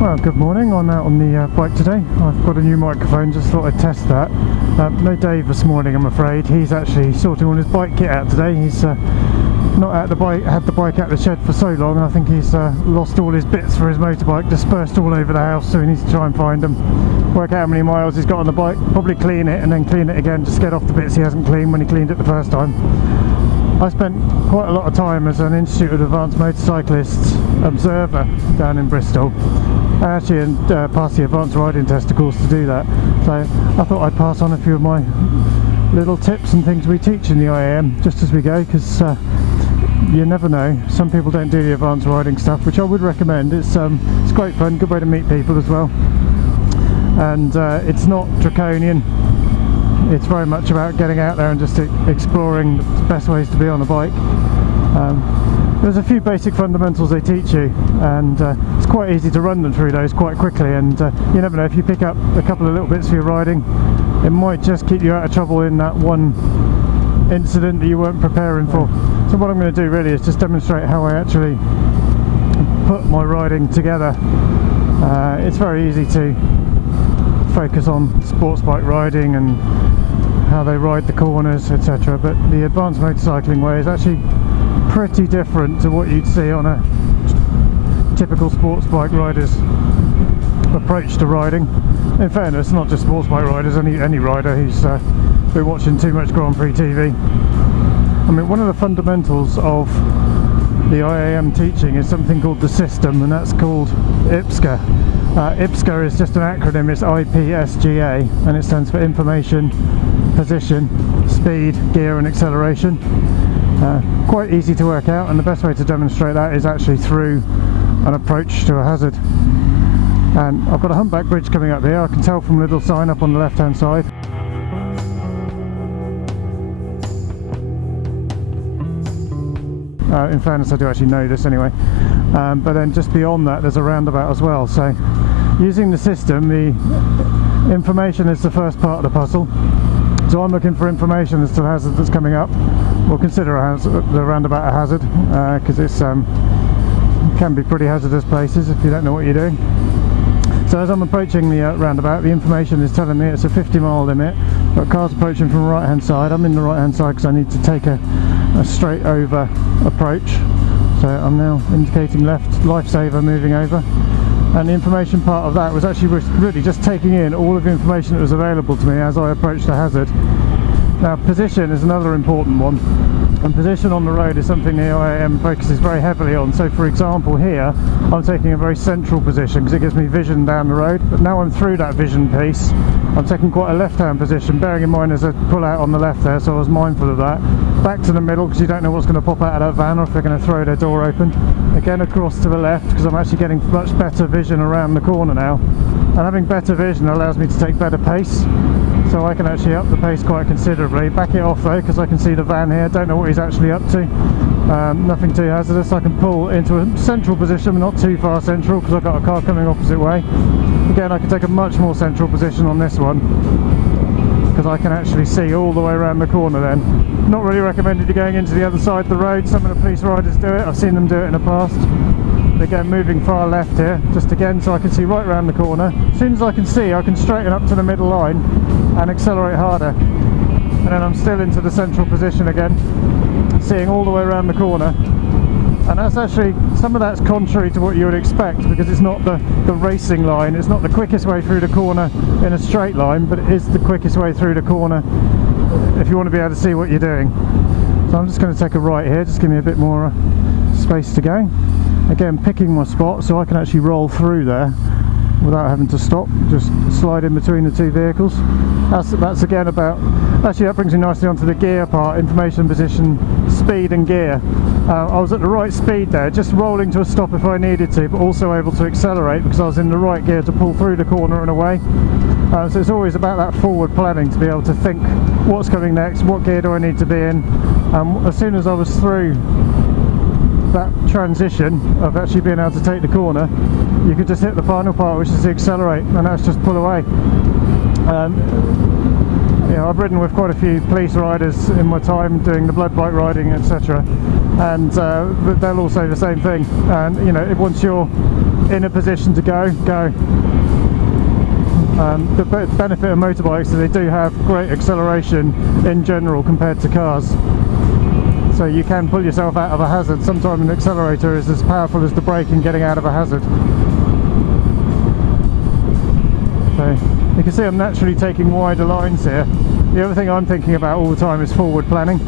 Well, good morning. I'm out on the bike today. I've got a new microphone, just thought I'd test that. No Dave this morning, I'm afraid. He's actually sorting all his bike kit out today. He's not had the bike out of the shed for so long. I think he's lost all his bits for his motorbike, dispersed all over the house, so he needs to try and find them. Work out how many miles he's got on the bike, probably clean it and then clean it again, just get off the bits he hasn't cleaned when he cleaned it the first time. I spent quite a lot of time as an Institute of Advanced Motorcyclists observer down in Bristol. I actually passed the advanced riding test, of course, to do that. So I thought I'd pass on a few of my little tips and things we teach in the IAM just as we go, because you never know. Some people don't do the advanced riding stuff, which I would recommend. It's great fun, good way to meet people as well, and it's not draconian. It's very much about getting out there and just exploring the best ways to be on a bike. There's a few basic fundamentals they teach you, and it's quite easy to run them through those quite quickly, and you never know, if you pick up a couple of little bits for your riding, it might just keep you out of trouble in that one incident that you weren't preparing for. So what I'm going to do really is just demonstrate how I actually put my riding together. It's very easy to focus on sports bike riding and how they ride the corners, etc., but the advanced motorcycling way is actually pretty different to what you'd see on a typical sports bike rider's approach to riding. In fairness, not just sports bike riders, any rider who's been watching too much Grand Prix TV. I mean, one of the fundamentals of the IAM teaching is something called the system, and that's called IPSGA. IPSGA is just an acronym. It's IPSGA, and it stands for Information, Position, Speed, Gear and Acceleration. Quite easy to work out, and the best way to demonstrate that is actually through an approach to a hazard. And I've got a humpback bridge coming up here. I can tell from a little sign up on the left hand side. In fairness, I do actually know this anyway, but then just beyond that there's a roundabout as well. So using the system, the information is the first part of the puzzle. So I'm looking for information as to the hazard that's coming up. We'll consider the roundabout a hazard, because it's can be pretty hazardous places if you don't know what you're doing. So as I'm approaching the roundabout, the information is telling me it's a 50-mile limit. Got cars approaching from the right hand side. I'm in the right hand side because I need to take a straight over approach. So I'm now indicating left, lifesaver, moving over. And the information part of that was actually really just taking in all of the information that was available to me as I approached the hazard. Now, position is another important one, and position on the road is something the IAM focuses very heavily on. So for example, here I'm taking a very central position because it gives me vision down the road, but now I'm through that vision piece, I'm taking quite a left-hand position, bearing in mind there's a pull-out on the left there, so I was mindful of that. Back to the middle, because you don't know what's going to pop out of that van or if they're going to throw their door open. Again across to the left, because I'm actually getting much better vision around the corner now, and having better vision allows me to take better pace, so I can actually up the pace quite considerably. Back it off though, because I can see the van here, don't know what he's actually up to. Nothing too hazardous. I can pull into a central position, but not too far central, because I've got a car coming opposite way. Again, I can take a much more central position on this one, because I can actually see all the way around the corner then. Not really recommended you going into the other side of the road. Some of the police riders do it, I've seen them do it in the past. Again, moving far left here, just again so I can see right around the corner. As soon as I can see, I can straighten up to the middle line and accelerate harder. And then I'm still into the central position again, seeing all the way around the corner. And that's actually, some of that's contrary to what you would expect, because it's not the racing line, it's not the quickest way through the corner in a straight line, but it is the quickest way through the corner if you want to be able to see what you're doing. So I'm just going to take a right here, just give me a bit more space to go. Again, picking my spot so I can actually roll through there without having to stop, just slide in between the two vehicles. That's again about, actually that brings me nicely onto the gear part, information, position, speed and gear. I was at the right speed there, just rolling to a stop if I needed to, but also able to accelerate because I was in the right gear to pull through the corner and away. So it's always about that forward planning, to be able to think what's coming next, what gear do I need to be in. As soon as I was through that transition of actually being able to take the corner, you could just hit the final part, which is the accelerate, and that's just pull away. Yeah, I've ridden with quite a few police riders in my time doing the blood bike riding, etc., and they'll all say the same thing. And you know, once you're in a position to go. The benefit of motorbikes is they do have great acceleration in general compared to cars. So you can pull yourself out of a hazard. Sometimes an accelerator is as powerful as the brake in getting out of a hazard. So you can see I'm naturally taking wider lines here. The other thing I'm thinking about all the time is forward planning.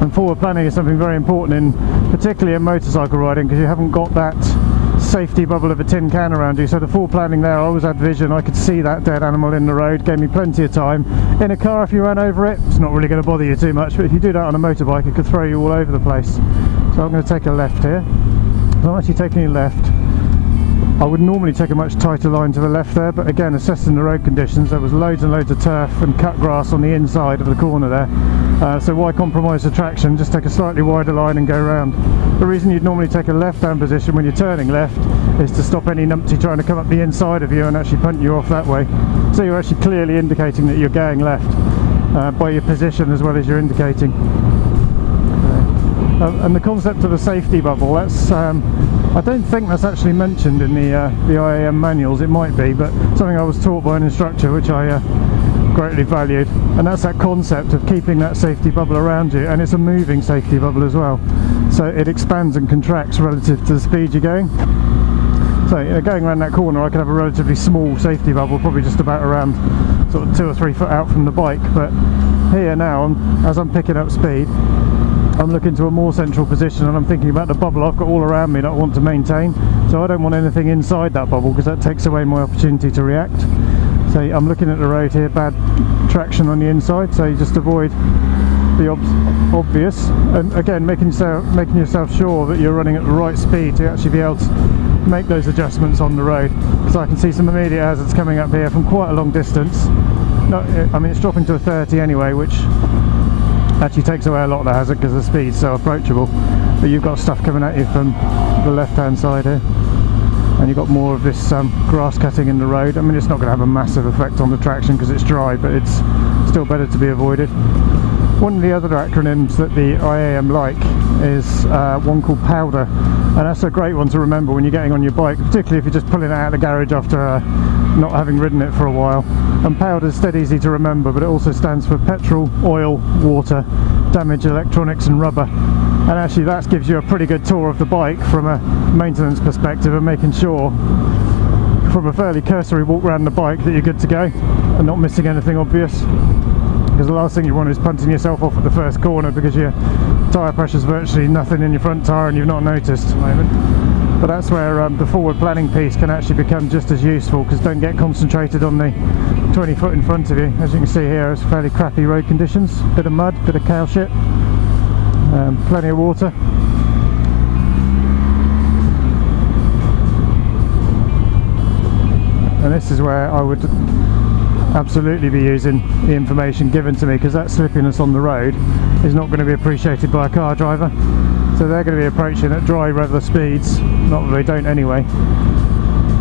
And forward planning is something very important, particularly in motorcycle riding, because you haven't got that safety bubble of a tin can around you. So the forward planning there, I always had vision. I could see that dead animal in the road, gave me plenty of time. In a car, if you ran over it, it's not really going to bother you too much, but if you do that on a motorbike, it could throw you all over the place. So I'm going to take a left here. So I'm actually taking a left. I would normally take a much tighter line to the left there, but again, assessing the road conditions, there was loads and loads of turf and cut grass on the inside of the corner there. So why compromise the traction? Just take a slightly wider line and go round. The reason you'd normally take a left-hand position when you're turning left is to stop any numpty trying to come up the inside of you and actually punt you off that way. So you're actually clearly indicating that you're going left by your position as well as you're indicating. And the concept of a safety bubble, that's I don't think that's actually mentioned in the IAM manuals. It might be, but something I was taught by an instructor which I greatly valued, and that's that concept of keeping that safety bubble around you, and it's a moving safety bubble as well, so it expands and contracts relative to the speed you're going. So going around that corner, I could have a relatively small safety bubble, probably just about around sort of 2 or 3 foot out from the bike, but here now, as I'm picking up speed, I'm looking to a more central position, and I'm thinking about the bubble I've got all around me that I want to maintain. So I don't want anything inside that bubble, because that takes away my opportunity to react. So I'm looking at the road here, bad traction on the inside, so you just avoid the obvious, and again making yourself sure that you're running at the right speed to actually be able to make those adjustments on the road. So I can see some immediate hazards coming up here from quite a long distance. I mean, it's dropping to a 30 anyway, which actually takes away a lot of the hazard because the speed's so approachable. But you've got stuff coming at you from the left hand side here, and you've got more of this grass cutting in the road. I mean, it's not going to have a massive effect on the traction because it's dry, but it's still better to be avoided. One of the other acronyms that the IAM like is one called powder, and that's a great one to remember when you're getting on your bike, particularly if you're just pulling it out of the garage after not having ridden it for a while. And powder's dead easy to remember, but it also stands for petrol, oil, water, damaged electronics and rubber. And actually that gives you a pretty good tour of the bike from a maintenance perspective, and making sure from a fairly cursory walk around the bike that you're good to go and not missing anything obvious. Because the last thing you want is punting yourself off at the first corner because your tyre pressure's virtually nothing in your front tyre and you've not noticed at the moment. But that's where the forward planning piece can actually become just as useful, because don't get concentrated on the 20 foot in front of you. As you can see here, it's fairly crappy road conditions, bit of mud, bit of cow shit, plenty of water. And this is where I would absolutely be using the information given to me, because that slippiness on the road is not going to be appreciated by a car driver. So they're going to be approaching at dry weather speeds, not that they don't anyway,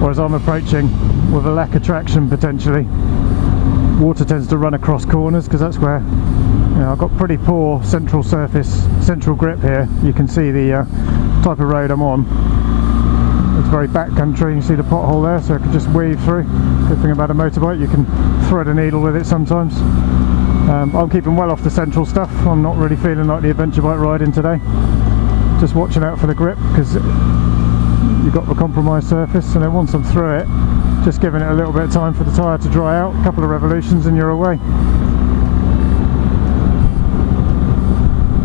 whereas I'm approaching with a lack of traction potentially. Water tends to run across corners because that's where, you know, I've got pretty poor central grip here. You can see the type of road I'm on. It's very backcountry. You see the pothole there, so I can just weave through. Good thing about a motorbike, you can thread a needle with it sometimes. I'm keeping well off the central stuff. I'm not really feeling like the adventure bike riding today. Just watching out for the grip, because you've got the compromised surface, and then once I'm through it, just giving it a little bit of time for the tyre to dry out, a couple of revolutions and you're away.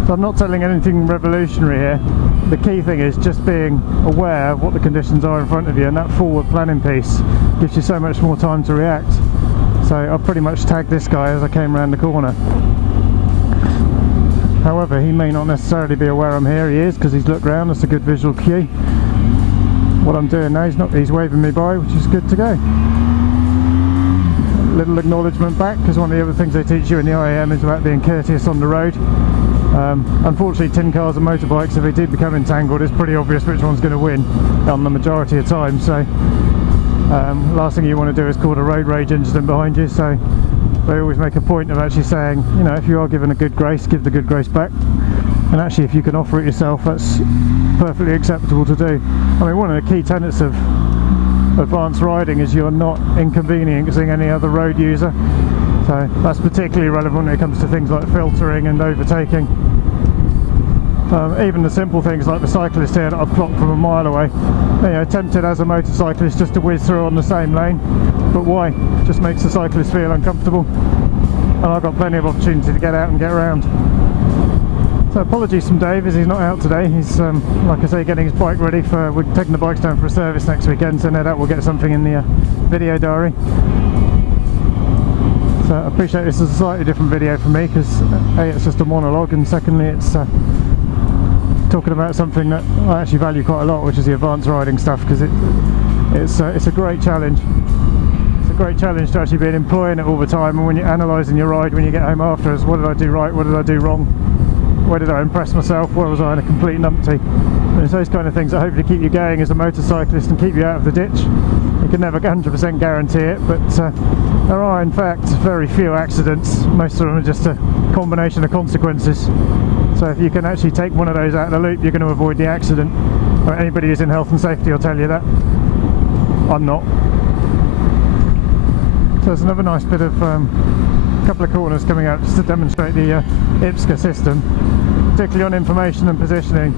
So I'm not telling anything revolutionary here. The key thing is just being aware of what the conditions are in front of you, and that forward planning piece gives you so much more time to react. So I pretty much tagged this guy as I came around the corner. However, he may not necessarily be aware I'm here. He is, because he's looked round. That's a good visual cue. What I'm doing now, he's waving me by, which is good to go. Little acknowledgement back, because one of the other things they teach you in the IAM is about being courteous on the road. Unfortunately, tin cars and motorbikes, if they do become entangled, it's pretty obvious which one's going to win on the majority of times. So last thing you want to do is cause a road rage incident behind you. So they always make a point of actually saying, you know, if you are given a good grace, give the good grace back. And actually, if you can offer it yourself, that's perfectly acceptable to do. I mean, one of the key tenets of advanced riding is you're not inconveniencing any other road user. So that's particularly relevant when it comes to things like filtering and overtaking. Even the simple things like the cyclist here that I've clocked from a mile away, you know, tempted as a motorcyclist just to whiz through on the same lane, but why? It just makes the cyclist feel uncomfortable, and I've got plenty of opportunity to get out and get around. So apologies from Dave as he's not out today. He's like I say, getting his bike ready for, we're taking the bikes down for a service next weekend, so no doubt we'll get something in the video diary. So I appreciate this is a slightly different video for me because A, it's just a monologue, and secondly it's talking about something that I actually value quite a lot, which is the advanced riding stuff, because it's a great challenge. It's a great challenge to actually be employing it all the time, and when you're analysing your ride when you get home afterwards, what did I do right, what did I do wrong, where did I impress myself, where was I in a complete numpty? And it's those kind of things that hopefully keep you going as a motorcyclist and keep you out of the ditch. You can never 100% guarantee it, but there are in fact very few accidents. Most of them are just a combination of consequences. So if you can actually take one of those out of the loop, you're going to avoid the accident. Or anybody who's in health and safety will tell you that. I'm not. So there's another nice bit of couple of corners coming out just to demonstrate the IPSCA system, particularly on information and positioning.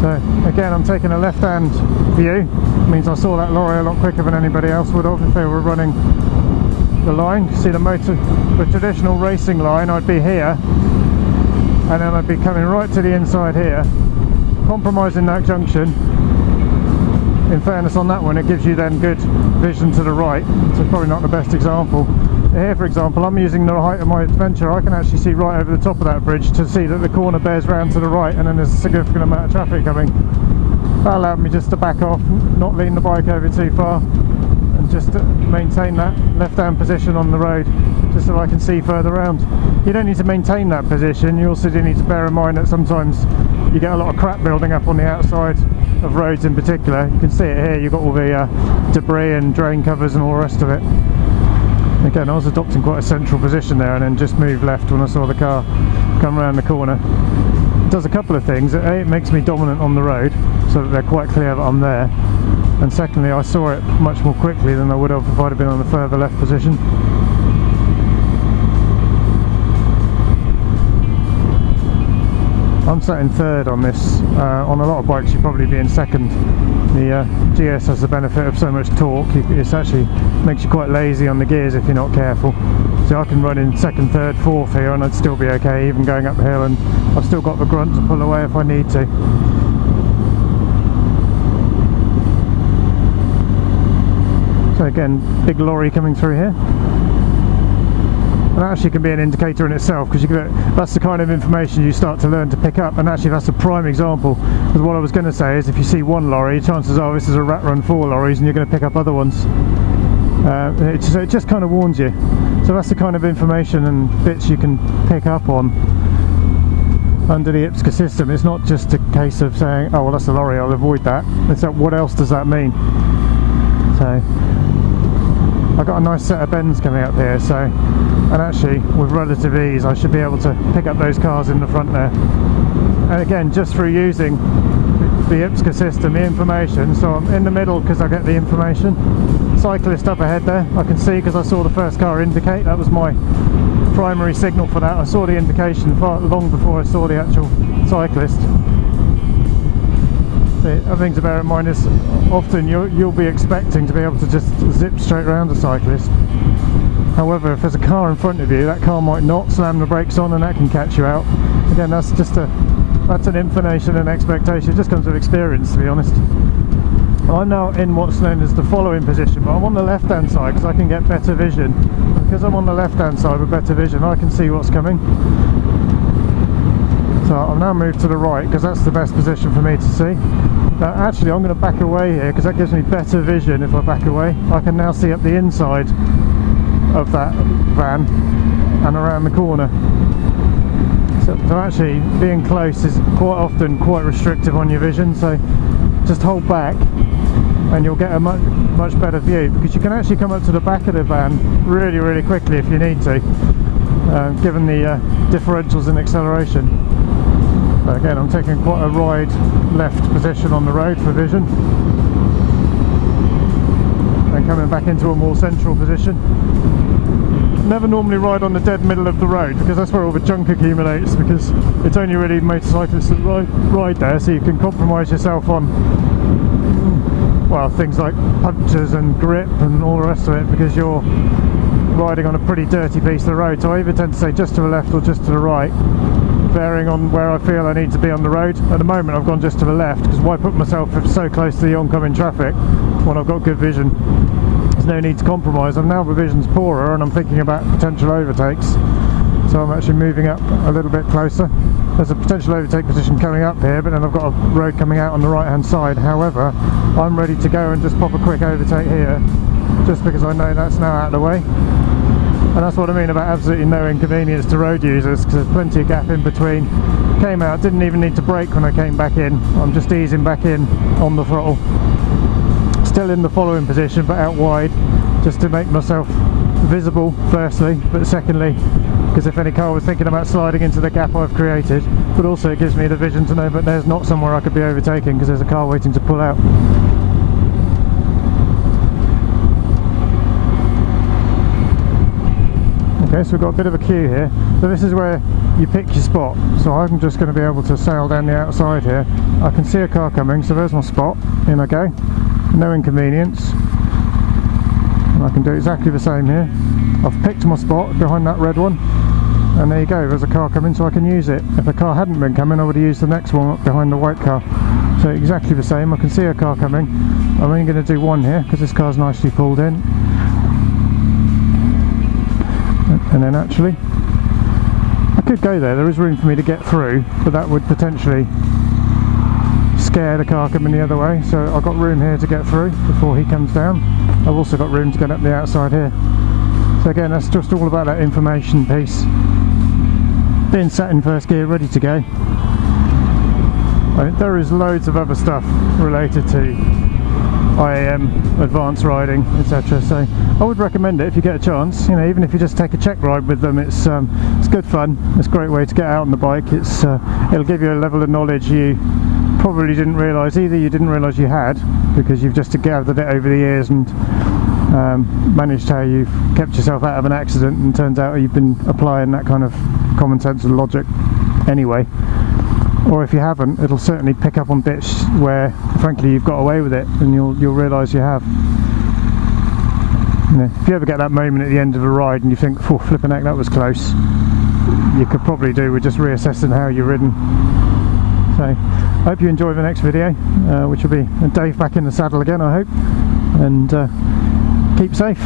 So again, I'm taking a left-hand view. It means I saw that lorry a lot quicker than anybody else would have if they were running the line. You see the traditional racing line, I'd be here, and then I'd be coming right to the inside here, compromising that junction. In fairness on that one, it gives you then good vision to the right, so it's probably not the best example. Here for example, I'm using the height of my adventure, I can actually see right over the top of that bridge to see that the corner bears round to the right, and then there's a significant amount of traffic coming. That allowed me just to back off, not lean the bike over too far, and just to maintain that left-hand position on the road, just so I can see further round. You don't need to maintain that position, you also do need to bear in mind that sometimes you get a lot of crap building up on the outside of roads in particular. You can see it here, you've got all the debris and drain covers and all the rest of it. Again, I was adopting quite a central position there and then just moved left when I saw the car come around the corner. It does a couple of things. A, it makes me dominant on the road so that they're quite clear that I'm there, and secondly I saw it much more quickly than I would have if I'd have been on the further left position. I'm sat in third on this. On a lot of bikes you'd probably be in second. The GS has the benefit of so much torque, it actually makes you quite lazy on the gears if you're not careful. So I can run in second, third, fourth here and I'd still be okay, even going up the hill, and I've still got the grunt to pull away if I need to. So again, big lorry coming through here. And that actually can be an indicator in itself, because that's the kind of information you start to learn to pick up, and actually that's a prime example. Because what I was going to say is if you see one lorry, chances are this is a rat run 4 lorries and you're going to pick up other ones. It just kind of warns you. So that's the kind of information and bits you can pick up on under the IPSCA system. It's not just a case of saying, oh well that's a lorry, I'll avoid that. It's like, what else does that mean? So I've got a nice set of bends coming up here, so, and actually with relative ease I should be able to pick up those cars in the front there. And again, just through using the IPSCA system, the information, so I'm in the middle because I get the information. Cyclist up ahead there, I can see because I saw the first car indicate, that was my primary signal for that. I saw the indication long before I saw the actual cyclist. The other thing to bear in mind is often you'll be expecting to be able to just zip straight around a cyclist. However, if there's a car in front of you, that car might not slam the brakes on and that can catch you out. Again, that's an information and expectation. It just comes with experience, to be honest. I'm now in what's known as the following position, but I'm on the left hand side because I can get better vision. Because I'm on the left hand side with better vision, I can see what's coming. So I've now moved to the right because that's the best position for me to see. Now actually I'm going to back away here because that gives me better vision. If I back away, I can now see up the inside of that van and around the corner. So actually being close is quite often quite restrictive on your vision, so just hold back and you'll get a much better view, because you can actually come up to the back of the van really quickly if you need to, given the differentials in acceleration. But again, I'm taking quite a wide left position on the road for vision, and coming back into a more central position. Never normally ride on the dead middle of the road, because that's where all the junk accumulates, because it's only really motorcyclists that ride there, so you can compromise yourself on, well, things like punctures and grip and all the rest of it, because you're riding on a pretty dirty piece of the road. So I either tend to say just to the left or just to the right, varying on where I feel I need to be on the road. At the moment I've gone just to the left, because why put myself so close to the oncoming traffic when I've got good vision? There's no need to compromise. And now the vision's poorer and I'm thinking about potential overtakes, so I'm actually moving up a little bit closer. There's a potential overtake position coming up here, but then I've got a road coming out on the right hand side. However, I'm ready to go and just pop a quick overtake here, just because I know that's now out of the way. And that's what I mean about absolutely no inconvenience to road users, because there's plenty of gap in between. Came out, didn't even need to brake when I came back in. I'm just easing back in on the throttle. Still in the following position, but out wide, just to make myself visible firstly, but secondly, because if any car was thinking about sliding into the gap I've created, but also it gives me the vision to know that there's not somewhere I could be overtaking, because there's a car waiting to pull out. Okay, so we've got a bit of a queue here. So this is where you pick your spot. So I'm just going to be able to sail down the outside here. I can see a car coming, so there's my spot. In I go. No inconvenience. And I can do exactly the same here. I've picked my spot behind that red one, and there you go, there's a car coming, so I can use it. If a car hadn't been coming, I would have used the next one up behind the white car. So exactly the same. I can see a car coming. I'm only going to do one here because this car's nicely pulled in. And then actually, I could go there is room for me to get through, but that would potentially scare the car coming the other way, so I've got room here to get through before he comes down. I've also got room to get up the outside here. So again, that's just all about that information piece. Being sat in first gear, ready to go. There is loads of other stuff related to IAM, advanced riding, etc. So I would recommend it if you get a chance. You know, even if you just take a check ride with them, it's good fun. It's a great way to get out on the bike. It'll give you a level of knowledge you probably didn't realise. Either you didn't realise you had, because you've just gathered it over the years and managed how you've kept yourself out of an accident, and turns out you've been applying that kind of common sense and logic anyway. Or if you haven't, it'll certainly pick up on bits where frankly you've got away with it, and you'll realise you have. You know, if you ever get that moment at the end of a ride and you think, oh, flipping heck, that was close, you could probably do with just reassessing how you're ridden. So I hope you enjoy the next video, which will be Dave back in the saddle again, I hope, and keep safe.